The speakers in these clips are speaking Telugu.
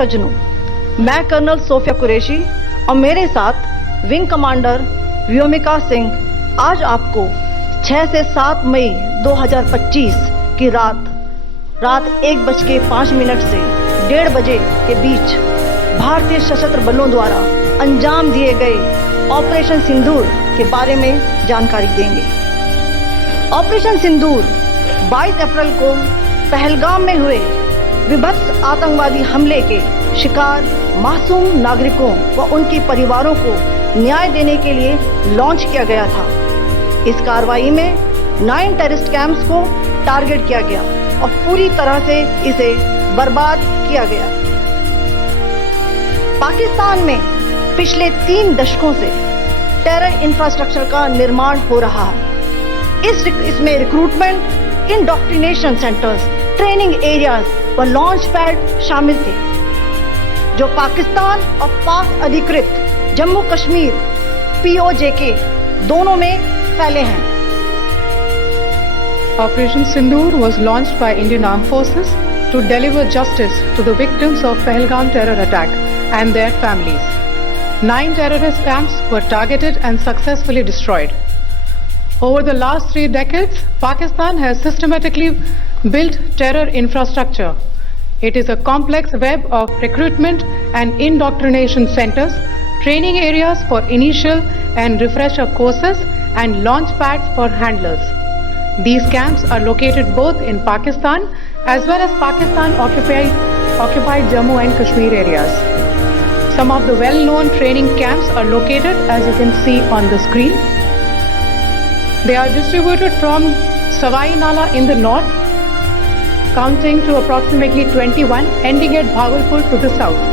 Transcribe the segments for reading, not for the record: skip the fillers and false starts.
कजनू, मैं कर्नल सोफिया कुरैशी और मेरे साथ विंग कमांडर व्योमिका सिंह आज आपको 6 से 7 मई 2025 की रात 1:05 से 1:30 बजे के बीच भारतीय सशस्त्र बलों द्वारा अंजाम दिए गए ऑपरेशन सिंदूर के बारे में जानकारी देंगे। ऑपरेशन सिंदूर 22 अप्रैल को पहलगाम में हुए विभत्स आतंकवादी हमले के शिकार मासूम नागरिकों व उनके परिवारों को न्याय देने के लिए लॉन्च किया गया था। इस कार्रवाई में 9 टेररिस्ट कैंप्स को टारगेट किया गया और पूरी तरह से इसे बर्बाद किया गया। पाकिस्तान में पिछले 3 दशकों से टेरर इंफ्रास्ट्रक्चर का निर्माण हो रहा है। इसमें recruitment, indoctrination centres, training areas व लॉन्च पैड शामिल थे, जो पाकिस्तान और पाक अधिकृत जम्मू कश्मीर POJK दोनों में फैले हैं। Operation Sindoor was launched by Indian Armed Forces to deliver justice to the victims of Pahalgam terror attack and their families. 9 terrorist camps were targeted and successfully destroyed. Over the last 3 decades, Pakistan has systematically built terror infrastructure. It is a complex web of recruitment and indoctrination centers, training areas for initial and refresher courses, and launch pads for handlers. These camps are located both in Pakistan as well as Pakistan occupied Jammu and Kashmir areas. Some of the well-known training camps are located, as you can see on the screen. They are distributed from Savai Nala in the north, counting to approximately 21, ending at Bhagalpur to the south.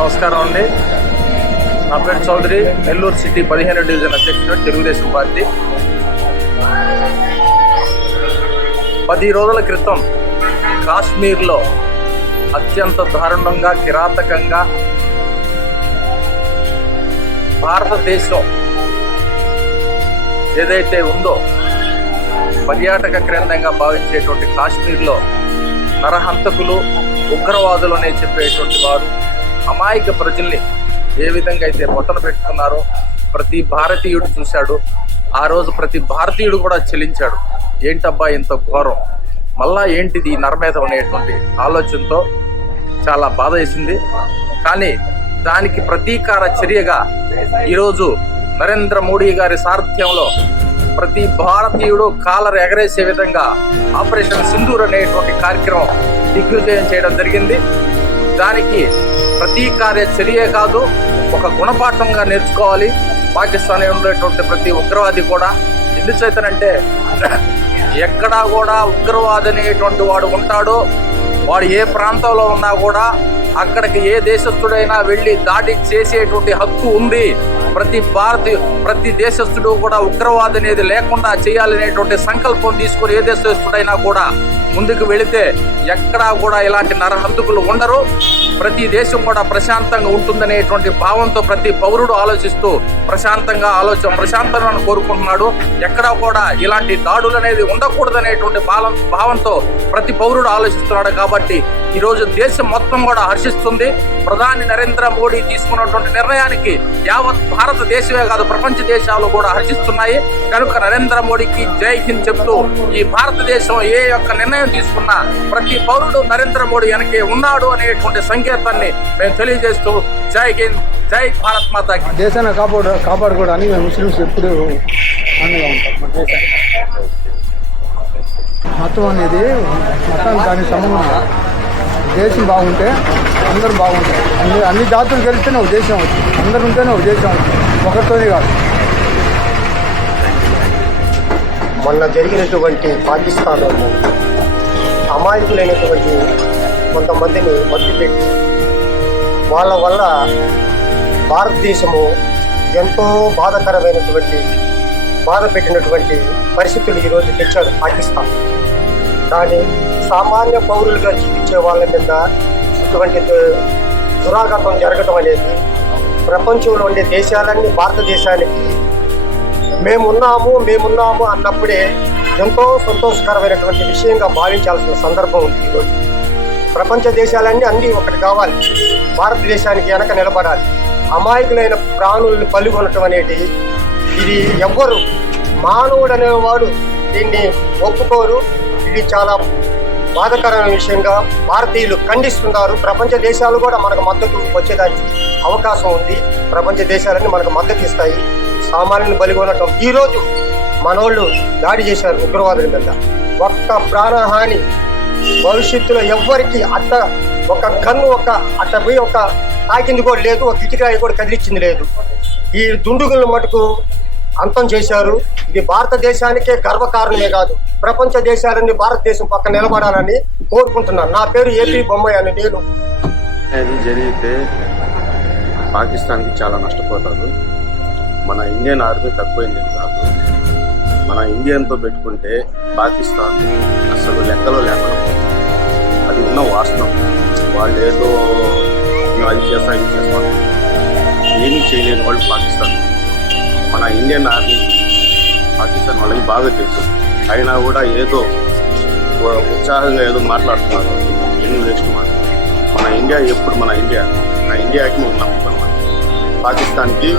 నమస్కారం అండి. నా పేరు చౌదరి, నెల్లూరు సిటీ 15వ డివిజన్ అధ్యక్షుడు, తెలుగుదేశం పార్టీ. 10 రోజుల క్రితం కాశ్మీర్లో అత్యంత దారుణంగా, కిరాతకంగా భారతదేశం ఏదైతే ఉందో పర్యాటక కేంద్రంగా భావించేటువంటి కాశ్మీర్లో నరహంతకులు, ఉగ్రవాదులు అనే చెప్పేటువంటి వారు అమాయక ప్రజల్ని ఏ విధంగా అయితే పొట్టన పెట్టుకున్నారో ప్రతి భారతీయుడు చూశాడు. ఆ రోజు ప్రతి భారతీయుడు కూడా చెలించాడు. ఏంటబ్బా ఇంత ఘోరం, మళ్ళా ఏంటిది నరమేధం అనేటువంటి ఆలోచనతో చాలా బాధ వేసింది. కానీ దానికి ప్రతీకార చర్యగా ఈరోజు నరేంద్ర మోడీ గారి సారథ్యంలో ప్రతి భారతీయుడు కాలర్ ఎగరేసే విధంగా ఆపరేషన్ సింధూర్ అనేటువంటి కార్యక్రమం దిగ్విజయం చేయడం జరిగింది. దానికి ప్రతీకార చర్యే కాదు, ఒక గుణపాఠంగా నేర్చుకోవాలి పాకిస్తాన్ ఉండేటువంటి ప్రతి ఉగ్రవాది కూడా. ఎందుచేతనంటే ఎక్కడా కూడా ఉగ్రవాది అనేటువంటి వాడు ఉంటాడో వాడు ఏ ప్రాంతంలో ఉన్నా కూడా అక్కడికి ఏ దేశస్థుడైనా వెళ్ళి దాడి చేసేటువంటి హక్కు ఉంది. ప్రతి దేశస్థుడు కూడా ఉగ్రవాదం అనేది లేకుండా చేయాలనేటువంటి సంకల్పం తీసుకుని ఏ దేశస్థుడైనా కూడా ముందుకు వెళితే ఎక్కడా కూడా ఇలాంటి నరహంతకులు ఉండరు. ప్రతి దేశం కూడా ప్రశాంతంగా ఉంటుందనేటువంటి భావంతో ప్రతి పౌరుడు ఆలోచిస్తూ ప్రశాంతతను కోరుకుంటున్నాడు. ఎక్కడా కూడా ఇలాంటి దాడులు అనేది ఉండకూడదనేటువంటి భావంతో ప్రతి పౌరుడు ఆలోచిస్తున్నాడు. కాబట్టి ఈరోజు దేశం మొత్తం కూడా హర్షిస్తుంది. ప్రధాని నరేంద్ర మోడీ తీసుకున్నటువంటి నిర్ణయానికి యావత్ భారతదేశమే కాదు ప్రపంచ దేశాలు కూడా హర్షిస్తున్నాయి. కనుక నరేంద్ర మోడీకి జై హింద్ చెప్తూ ఈ భారతదేశం ఏ యొక్క నిర్ణయం తీసుకున్నా ప్రతి పౌరుడు నరేంద్ర మోడీ వెనకే ఉన్నాడు అనేటువంటి సంకేతాన్ని మేము తెలియజేస్తూ జై హింద్, జై భారత్ మాతాకి. దేశాన్ని కాపాడుకోవడానికి మేము ముస్లిమ్స్ ఎప్పుడు అండగా ఉంటాం. మన దేశాన్ని మతం అనేది మతానికి దానికి సంబంధం. దేశం బాగుంటే అందరూ బాగుంటారు. అన్ని జాతులు కలిస్తేనే ఒక దేశం అవుతుంది. అందరు ఉంటేనే ఒక దేశం అవుతుంది, ఒకరితోనే కాదు. మొన్న జరిగినటువంటి పాకిస్తాన్లో అమాయకులైనటువంటి కొంతమందిని మట్టుపెట్టి వాళ్ళ వల్ల భారతదేశము ఎంతో బాధ పెట్టినటువంటి పరిస్థితులు ఈరోజు తెచ్చాడు పాకిస్తాన్. కానీ సామాన్య పౌరులుగా జీవించే వాళ్ళ మీద ఇటువంటి దురాఘాతం జరగడం అనేది ప్రపంచంలో ఉండే దేశాలన్నీ భారతదేశానికి మేమున్నాము అన్నప్పుడే ఎంతో సంతోషకరమైనటువంటి విషయంగా భావించాల్సిన సందర్భం ఉంది. ఈరోజు ప్రపంచ దేశాలన్నీ అన్నీ ఒకటి కావాలి, భారతదేశానికి వెనక నిలబడాలి. అమాయకులైన ప్రాణుల్ని పలుకొనటం అనేది ఇది ఎవ్వరు మానవుడు అనేవాడు దీన్ని ఒప్పుకోరు. ఇది చాలా బాధాకరమైన విషయంగా భారతీయులు ఖండిస్తున్నారు. ప్రపంచ దేశాలు కూడా మనకు మద్దతు వచ్చేదానికి అవకాశం ఉంది. ప్రపంచ దేశాలన్నీ మనకు మద్దతు ఇస్తాయి. సామాన్యుని బలిగొనటం ఈరోజు మనోళ్ళు దాడి చేశారు ఉగ్రవాదుల మీద. ఒక్క ప్రాణహాని భవిష్యత్తులో ఎవ్వరికి ఒక గన్ను పోయి తాకింది కూడా లేదు, ఒక ఇటుకాయ కూడా కదిలిచ్చింది లేదు. ఈ దుండుగులను మటుకు అంతం చేశారు. ఇది భారతదేశానికే గర్వకారణమే కాదు, ప్రపంచ దేశాలన్నీ భారతదేశం పక్కన నిలబడాలని కోరుకుంటున్నాను. నా పేరు ఏపీ బొమ్మాయి అని నేను. అది జరిగితే పాకిస్తాన్కి చాలా నష్టపోతారు. మన ఇండియన్ ఆర్మీ తక్కువైంది కాదు. మన ఇండియన్తో పెట్టుకుంటే పాకిస్తాన్ అసలు లెక్కలో లేకుండా అది ఉన్న వాస్తవం. వాళ్ళు ఏదో అది చేస్తా ఇది చేస్తాం, ఏమీ చేయలేని వాళ్ళు పాకిస్తాన్. మన ఇండియన్ ఆర్మీ పాకిస్తాన్ వాళ్ళకి బాగా తెలుసు. అయినా కూడా ఏదో ఉత్సాహంగా ఏదో మాట్లాడుతున్నారు, ఎన్ని వేస్ట్ మాట. మన ఇండియాకి మేము నమ్ముతున్నాం. పాకిస్తాన్కి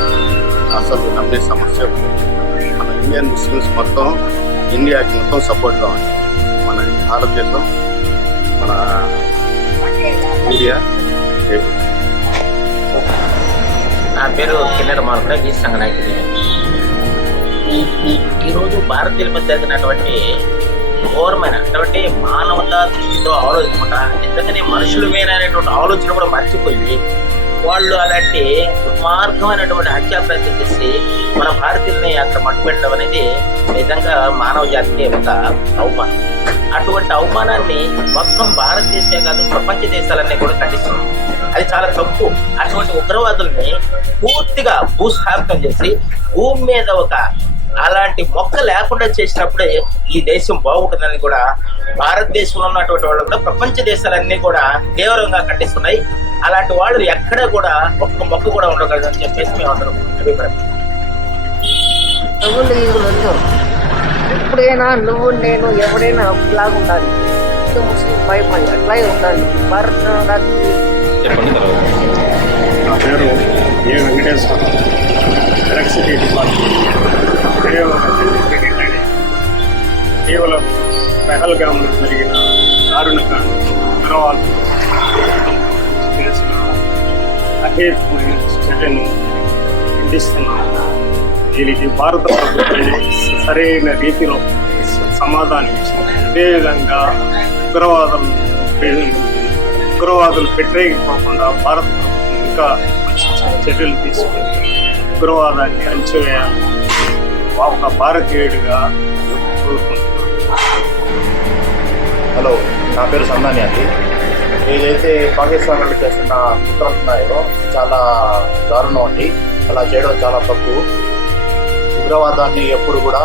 అసలు నమ్మే సమస్య. మన ఇండియన్ ముస్లిమ్స్ మొత్తం ఇండియాకి మొత్తం సపోర్ట్గా ఉంది. మన భారతదేశం, మన ఇండియా. నా పేరు కిన్నెర మార్పుడ ఈ సంఘ నాయకుడి. ఈరోజు భారతీయుల మధ్య జరిగినటువంటి ఘోరమైనటువంటి మానవతా దృష్టితో ఆలోచించకుండా నిజంగానే మనుషులమేననేటువంటి ఆలోచన కూడా మర్చిపోయి వాళ్ళు అలాంటి దుర్మార్గమైనటువంటి హత్యా ప్రయత్నం చేసి మన భారతీయుల్ని అక్కడ మట్టుపెట్టడం అనేది నిజంగా మానవ జాతికి ఒక అవమానం. అటువంటి అవమానాన్ని మొత్తం భారతదేశమే కాదు ప్రపంచ దేశాలన్నీ కూడా ఖండిస్తున్నాం. అది చాలా తప్పు. అటువంటి ఉగ్రవాదుల్ని పూర్తిగా భూస్థాపితం చేసి భూమి మీద అలాంటి మొక్క లేకుండా చేసినప్పుడే ఈ దేశం బాగుంటుందని కూడా భారతదేశంలో ఉన్నటువంటి వాళ్ళు కూడా ప్రపంచ దేశాలన్నీ కూడా తీవ్రంగా ఖండిస్తున్నాయి. అలాంటి వాళ్ళు ఎక్కడా కూడా ఒక్క మొక్క కూడా ఉండగలదని చెప్పేసి మేము అందరం అభిప్రాయం. ఎప్పుడైనా నువ్వు నేను ఎవరైనా ఒకలాగా ఉండాలి. ముస్లిం భయపడి అట్లాగే ఉండాలి. భారత్ నా పేరు ఏ వెంకటేశ్వర, ఎలక్ట్రిసిటీ డిపార్ట్మెంట్. కేవలం పెహల్గాంలో జరిగిన దారుణకాండ ఉగ్రవాద చేసిన అహేతుకమైన చర్యను ఖండిస్తున్నాము. దీనికి భారత ప్రభుత్వం సరైన రీతిలో సమాధానం ఇచ్చింది. అదేవిధంగా ఉగ్రవాదులు పెట్టేయకపోకుండా భారత ప్రభుత్వం ఇంకా చర్యలు తీసుకుని ఉగ్రవాదాన్ని అంచివేయాలని ఒక భారతీయుడిగా కోరుకుంటున్నాను. హలో, నా పేరు సందాని అండి. ఏదైతే పాకిస్తాన్ వాళ్ళు చేస్తున్న కుట్రలు ఉన్నాయో చాలా దారుణం అండి. అలా చేయడం చాలా తప్పు. ఉగ్రవాదాన్ని ఎప్పుడు కూడా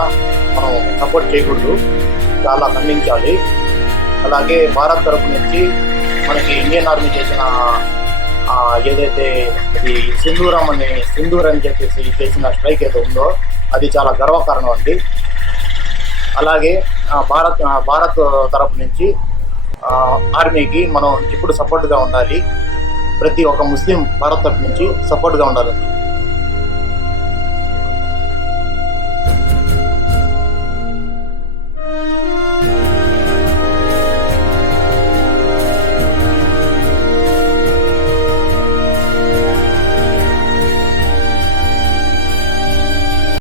మనం సపోర్ట్ చేయకూడదు, చాలా ఖండించాలి. అలాగే భారత్ తరపు నుంచి మనకి ఇండియన్ ఆర్మీ చేసిన ఏదైతే ఇది సింధూర్ అని చెప్పేసి చేసిన స్ట్రైక్ ఏదో ఉందో అది చాలా గర్వకారణం అండి. అలాగే భారత్ తరపు నుంచి ఆర్మీకి మనం ఇప్పుడు సపోర్ట్గా ఉండాలి. ప్రతి ఒక్క ముస్లిం భారత్ తరపు నుంచి సపోర్ట్గా ఉండాలండి.